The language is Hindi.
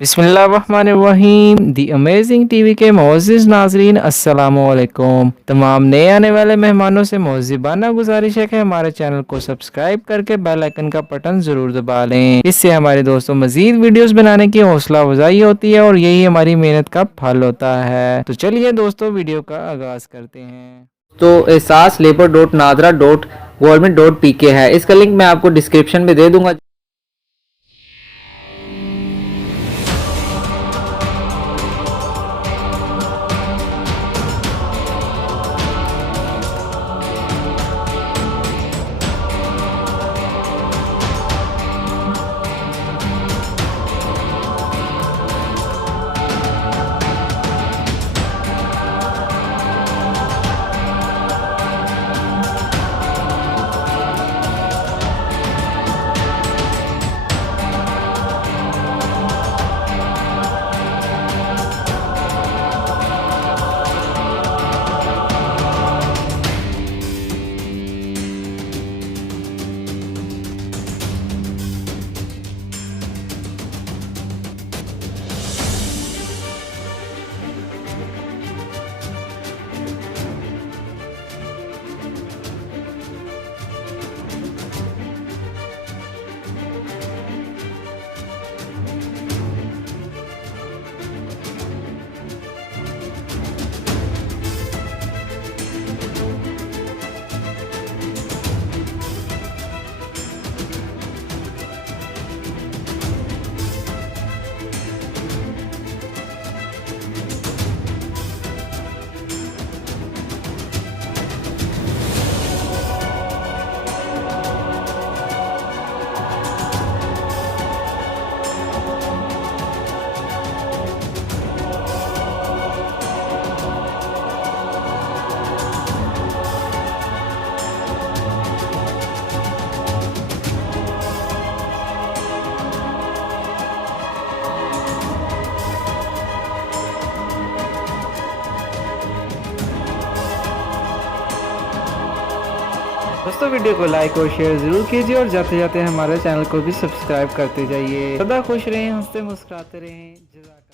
बिस्मिल्लाहिर्रहमानिर्रहीम। दी अमेजिंग टीवी के मोअज़्ज़िज़ नाज़रीन, अस्सलामुअलैकुम। तमाम नए आने वाले मेहमानों से मोअज़्ज़िबाना गुजारिश है कि हमारे चैनल को सब्सक्राइब करके बेल आइकन का बटन ज़रूर दबा लें। इससे हमारे दोस्तों मज़ीद वीडियोस बनाने की हौसला अफजाई होती है और यही हमारी मेहनत का फल होता है। तो चलिए दोस्तों, वीडियो का आगाज़ करते हैं। तो एहसास labour dot NADRA dot government dot P के है, इसका लिंक मैं आपको डिस्क्रिप्शन में दे दूंगा। दोस्तों, वीडियो को लाइक और शेयर ज़रूर कीजिए और जाते जाते हमारे चैनल को भी सब्सक्राइब करते जाइए। सदा खुश रहें, हंसते मुस्कुराते रहें।